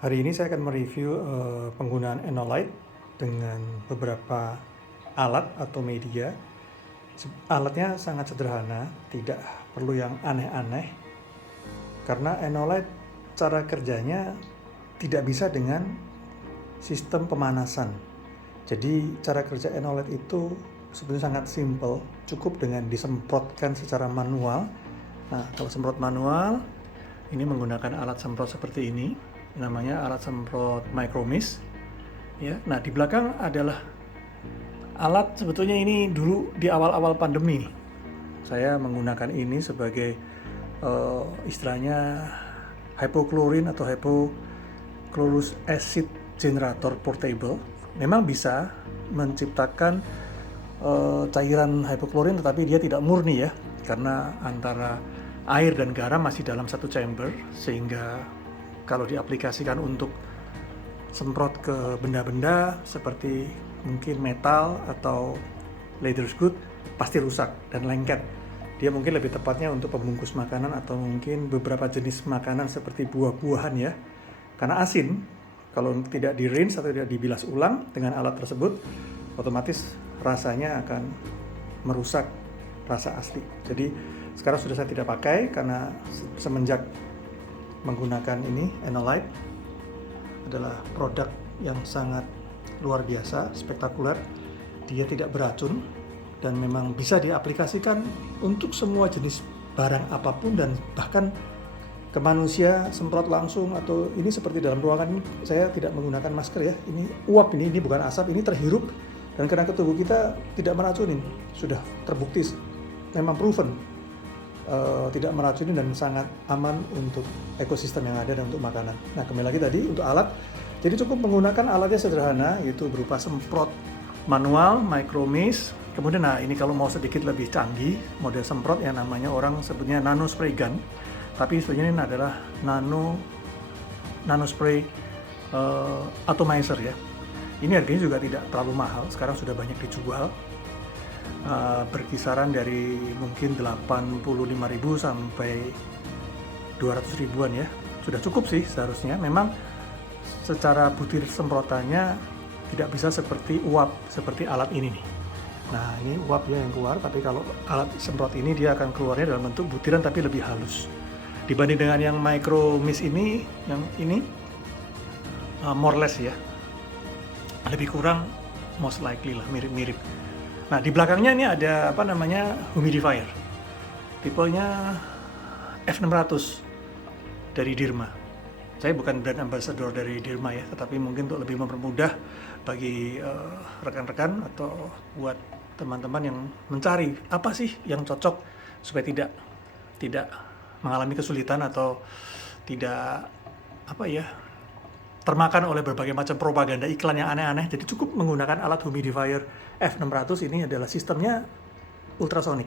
Hari ini saya akan mereview penggunaan Enolight dengan beberapa alat atau media. Alatnya sangat sederhana, tidak perlu yang aneh-aneh. Karena Enolight cara kerjanya tidak bisa dengan sistem pemanasan. Jadi cara kerja Enolight itu sebetulnya sangat simple, cukup dengan disemprotkan secara manual. Nah, kalau semprot manual, ini menggunakan alat semprot seperti ini, namanya alat semprot Micromis. Ya, nah di belakang adalah alat, sebetulnya ini dulu di awal-awal pandemi. Saya menggunakan ini sebagai istilahnya hypochlorine atau hypochlorous acid generator portable. Memang bisa menciptakan cairan hypochlorine, tetapi dia tidak murni ya, karena antara air dan garam masih dalam satu chamber, sehingga kalau diaplikasikan untuk semprot ke benda-benda seperti mungkin metal atau leather good pasti rusak dan lengket. Dia mungkin lebih tepatnya untuk pembungkus makanan atau mungkin beberapa jenis makanan seperti buah-buahan ya. Karena asin, kalau tidak di rinse atau tidak dibilas ulang dengan alat tersebut, otomatis rasanya akan merusak rasa asli. Jadi sekarang sudah saya tidak pakai karena semenjak menggunakan ini, Enolight adalah produk yang sangat luar biasa, spektakuler. Dia tidak beracun dan memang bisa diaplikasikan untuk semua jenis barang apapun, dan bahkan ke manusia semprot langsung. Atau ini seperti dalam ruangan ini, saya tidak menggunakan masker ya, ini uap, ini bukan asap, ini terhirup dan kena ke tubuh kita, tidak meracunin. Sudah terbukti, memang proven tidak meracuni dan sangat aman untuk ekosistem yang ada dan untuk makanan. Nah, kembali lagi tadi untuk alat, jadi cukup menggunakan alatnya sederhana, yaitu berupa semprot manual Micromis. Kemudian nah ini kalau mau sedikit lebih canggih, model semprot yang namanya orang sebutnya nano spray gun, tapi sebenarnya ini adalah nano spray atomizer ya. Ini harganya juga tidak terlalu mahal, sekarang sudah banyak dijual. Berkisaran dari mungkin 85.000 sampai 200 ribuan ya. Sudah cukup sih seharusnya. Memang secara butir semprotannya tidak bisa seperti uap, seperti alat ini nih. Nah, ini uap ya yang keluar, tapi kalau alat semprot ini dia akan keluarnya dalam bentuk butiran tapi lebih halus. Dibanding dengan yang Micromis ini, yang ini more less ya. Lebih kurang, most likely lah, mirip-mirip. Nah, di belakangnya ini ada apa namanya, humidifier. Tipenya F600 dari Dirma. Saya bukan brand ambassador dari Dirma ya, tetapi mungkin untuk lebih mempermudah bagi rekan-rekan atau buat teman-teman yang mencari apa sih yang cocok supaya tidak mengalami kesulitan atau tidak apa ya, termakan oleh berbagai macam propaganda iklan yang aneh-aneh. Jadi cukup menggunakan alat humidifier F600. Ini adalah sistemnya ultrasonic.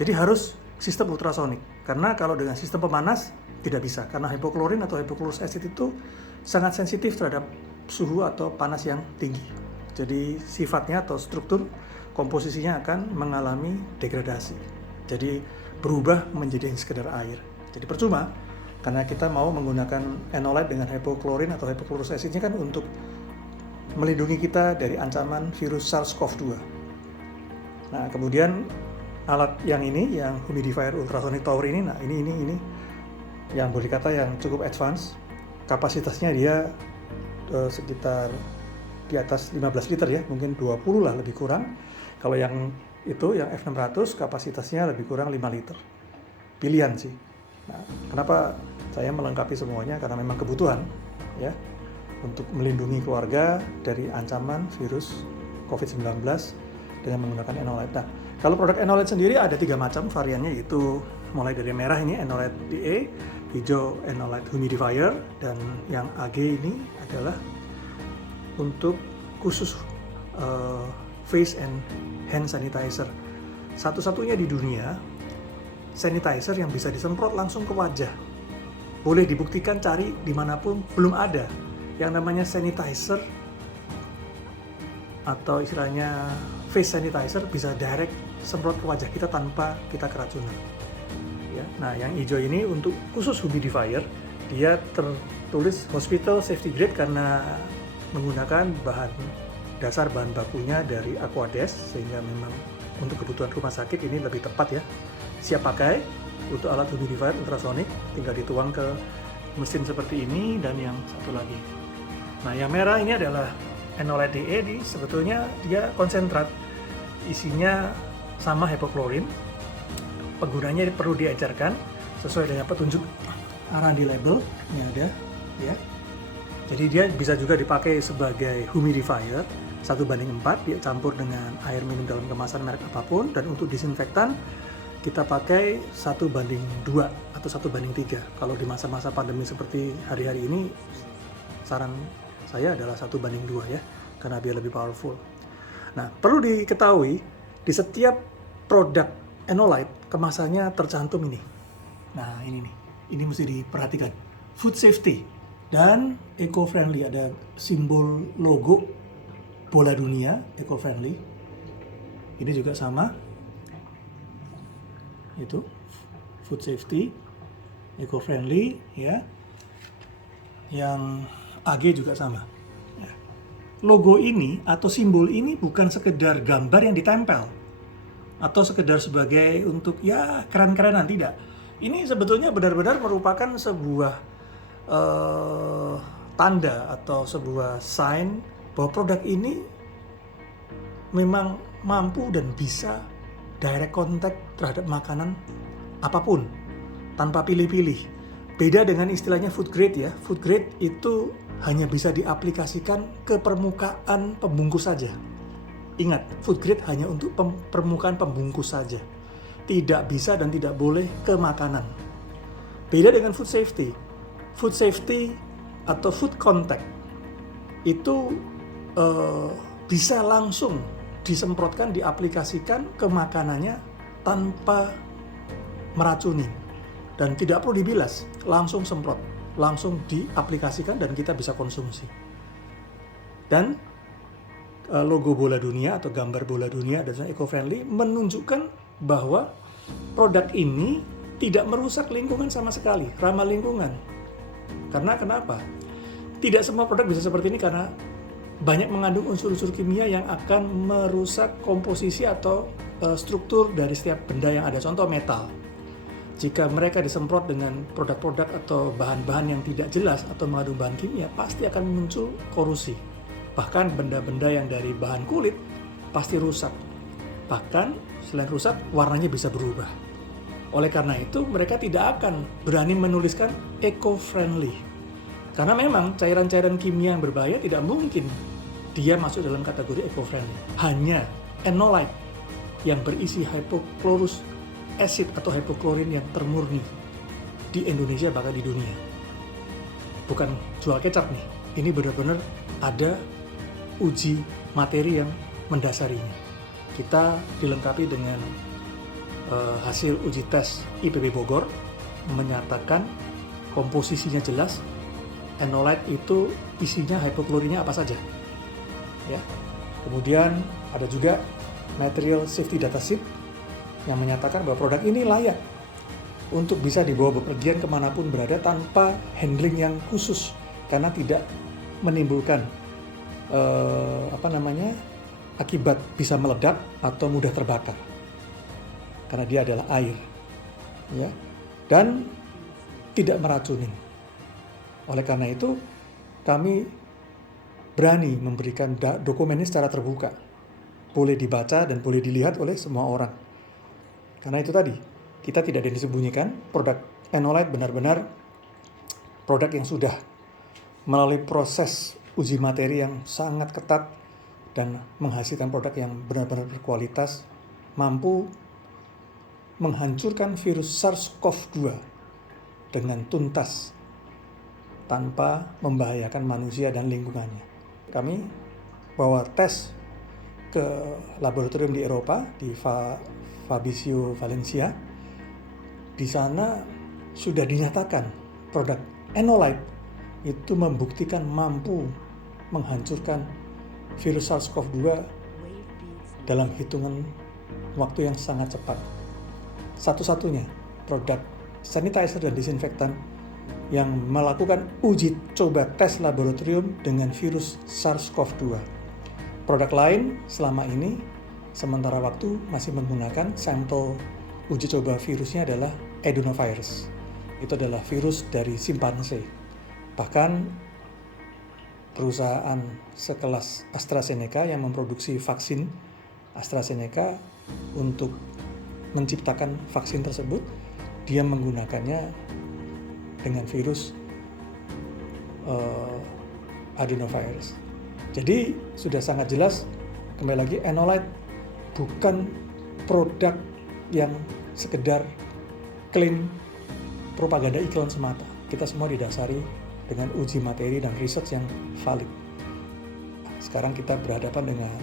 Jadi harus sistem ultrasonic. Karena kalau dengan sistem pemanas tidak bisa. Karena hypochlorine atau hypochlorous acid itu sangat sensitif terhadap suhu atau panas yang tinggi. Jadi sifatnya atau struktur komposisinya akan mengalami degradasi. Jadi berubah menjadi sekedar air. Jadi percuma. Karena kita mau menggunakan Enolight dengan hypochlorine atau hypochlorous acid-nya kan untuk melindungi kita dari ancaman virus SARS-CoV-2. Nah, kemudian alat yang ini, yang humidifier ultrasonic tower ini, nah ini yang boleh kata yang cukup advance. Kapasitasnya dia sekitar di atas 15 liter ya, mungkin 20 lah lebih kurang. Kalau yang itu, yang F600, kapasitasnya lebih kurang 5 liter. Pilihan sih. Nah, kenapa saya melengkapi semuanya? Karena memang kebutuhan ya, untuk melindungi keluarga dari ancaman virus COVID-19 dengan menggunakan Enolight. Nah, kalau produk Enolight sendiri ada 3 macam variannya, yaitu mulai dari merah ini Enolight DA, hijau Enolight Humidifier, dan yang AG ini adalah untuk khusus face and hand sanitizer. Satu-satunya di dunia sanitizer yang bisa disemprot langsung ke wajah. Boleh dibuktikan, cari dimanapun, belum ada yang namanya sanitizer atau istilahnya face sanitizer bisa direct semprot ke wajah kita tanpa kita keracunan. Ya, nah yang hijau ini untuk khusus humidifier, dia tertulis hospital safety grade karena menggunakan dasar bahan bakunya dari Aquades, sehingga memang untuk kebutuhan rumah sakit ini lebih tepat ya. Siap pakai untuk alat humidifier ultrasonic, tinggal dituang ke mesin seperti ini. Dan yang satu lagi, nah yang merah ini adalah Enolite DE. Sebetulnya dia konsentrat, isinya sama hypochlorine. Penggunanya perlu diajarkan sesuai dengan petunjuk arahan di label, ini ada ya. Jadi dia bisa juga dipakai sebagai humidifier 1:4, dia campur dengan air minum dalam kemasan merek apapun. Dan untuk disinfektan kita pakai 1:2 atau 1:3. Kalau di masa-masa pandemi seperti hari-hari ini, saran saya adalah 1:2 ya, karena biar lebih powerful. Nah, perlu diketahui di setiap produk Enolite kemasannya tercantum ini. Nah, ini nih, ini mesti diperhatikan. Food safety dan eco-friendly, ada simbol logo bola dunia eco-friendly. Ini juga sama. Itu food safety, eco-friendly ya. Yang AG juga sama. Logo ini atau simbol ini bukan sekedar gambar yang ditempel atau sekedar sebagai untuk ya keren-kerenan, tidak. Ini sebetulnya benar-benar merupakan sebuah tanda atau sebuah sign bahwa produk ini memang mampu dan bisa direct contact terhadap makanan apapun tanpa pilih-pilih. Beda dengan istilahnya food grade ya. Food grade itu hanya bisa diaplikasikan ke permukaan pembungkus saja. Ingat, food grade hanya untuk permukaan pembungkus saja. Tidak bisa dan tidak boleh ke makanan. Beda dengan food safety. Food safety atau food contact itu bisa langsung disemprotkan, diaplikasikan ke makanannya tanpa meracuni. Dan tidak perlu dibilas, langsung semprot, langsung diaplikasikan dan kita bisa konsumsi. Dan logo bola dunia atau gambar bola dunia dan eco-friendly menunjukkan bahwa produk ini tidak merusak lingkungan sama sekali, ramah lingkungan. Karena kenapa? Tidak semua produk bisa seperti ini karena banyak mengandung unsur-unsur kimia yang akan merusak komposisi atau struktur dari setiap benda yang ada. Contoh metal. Jika mereka disemprot dengan produk-produk atau bahan-bahan yang tidak jelas atau mengandung bahan kimia, pasti akan muncul korosi. Bahkan benda-benda yang dari bahan kulit pasti rusak. Bahkan selain rusak, warnanya bisa berubah. Oleh karena itu, mereka tidak akan berani menuliskan eco-friendly. Karena memang cairan-cairan kimia yang berbahaya tidak mungkin dia masuk dalam kategori eco-friendly. Hanya Enolite yang berisi hypochlorous acid atau hypochlorine yang termurni di Indonesia bahkan di dunia. Bukan jual kecap nih, ini benar-benar ada uji materi yang mendasarinya. Kita dilengkapi dengan hasil uji tes IPB Bogor menyatakan komposisinya jelas. Enolite itu isinya hypochlorine apa saja. Ya. Kemudian ada juga material safety data sheet yang menyatakan bahwa produk ini layak untuk bisa dibawa bepergian kemanapun berada tanpa handling yang khusus karena tidak menimbulkan akibat bisa meledak atau mudah terbakar karena dia adalah air, ya, dan tidak meracunin. Oleh karena itu kami berani memberikan dokumen ini secara terbuka, boleh dibaca dan boleh dilihat oleh semua orang. Karena itu tadi, kita tidak ada yang disembunyikan. Produk Enolite benar-benar produk yang sudah melalui proses uji materi yang sangat ketat dan menghasilkan produk yang benar-benar berkualitas, mampu menghancurkan virus SARS-CoV-2 dengan tuntas tanpa membahayakan manusia dan lingkungannya. Kami bawa tes ke laboratorium di Eropa, di Fabrizio Valencia. Di sana sudah dinyatakan produk Enolite itu membuktikan mampu menghancurkan virus SARS-CoV-2 dalam hitungan waktu yang sangat cepat. Satu-satunya produk sanitizer dan disinfektan yang melakukan uji coba tes laboratorium dengan virus SARS-CoV-2. Produk lain selama ini sementara waktu masih menggunakan sampel uji coba virusnya adalah adenovirus. Itu adalah virus dari simpanse. Bahkan perusahaan sekelas AstraZeneca yang memproduksi vaksin AstraZeneca untuk menciptakan vaksin tersebut, dia menggunakannya dengan virus adenovirus. Jadi sudah sangat jelas, kembali lagi, Enolite bukan produk yang sekedar klaim propaganda iklan semata. Kita semua didasari dengan uji materi dan research yang valid. Sekarang kita berhadapan dengan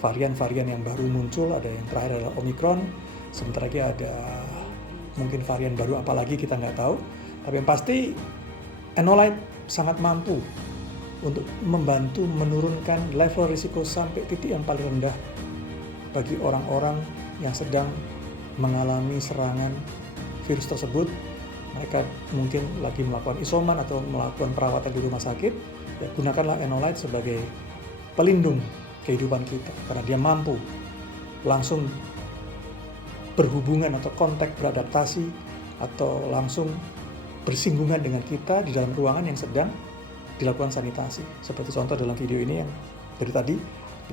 varian-varian yang baru muncul, ada yang terakhir adalah Omicron, sebentar lagi ada mungkin varian baru apalagi kita nggak tahu. Tapi yang pasti Enolite sangat mampu untuk membantu menurunkan level risiko sampai titik yang paling rendah bagi orang-orang yang sedang mengalami serangan virus tersebut. Mereka mungkin lagi melakukan isoman atau melakukan perawatan di rumah sakit, ya gunakanlah Enolite sebagai pelindung kehidupan kita, karena dia mampu langsung berhubungan atau kontak beradaptasi atau langsung bersinggungan dengan kita di dalam ruangan yang sedang dilakukan sanitasi. Seperti contoh dalam video ini yang dari tadi,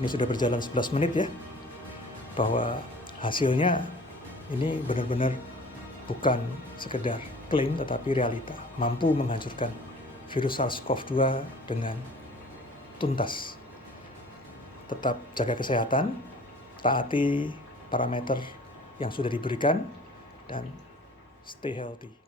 ini sudah berjalan 11 menit ya, bahwa hasilnya ini benar-benar bukan sekedar klaim tetapi realita, mampu menghancurkan virus SARS-CoV-2 dengan tuntas. Tetap jaga kesehatan, taati parameter yang sudah diberikan, dan stay healthy.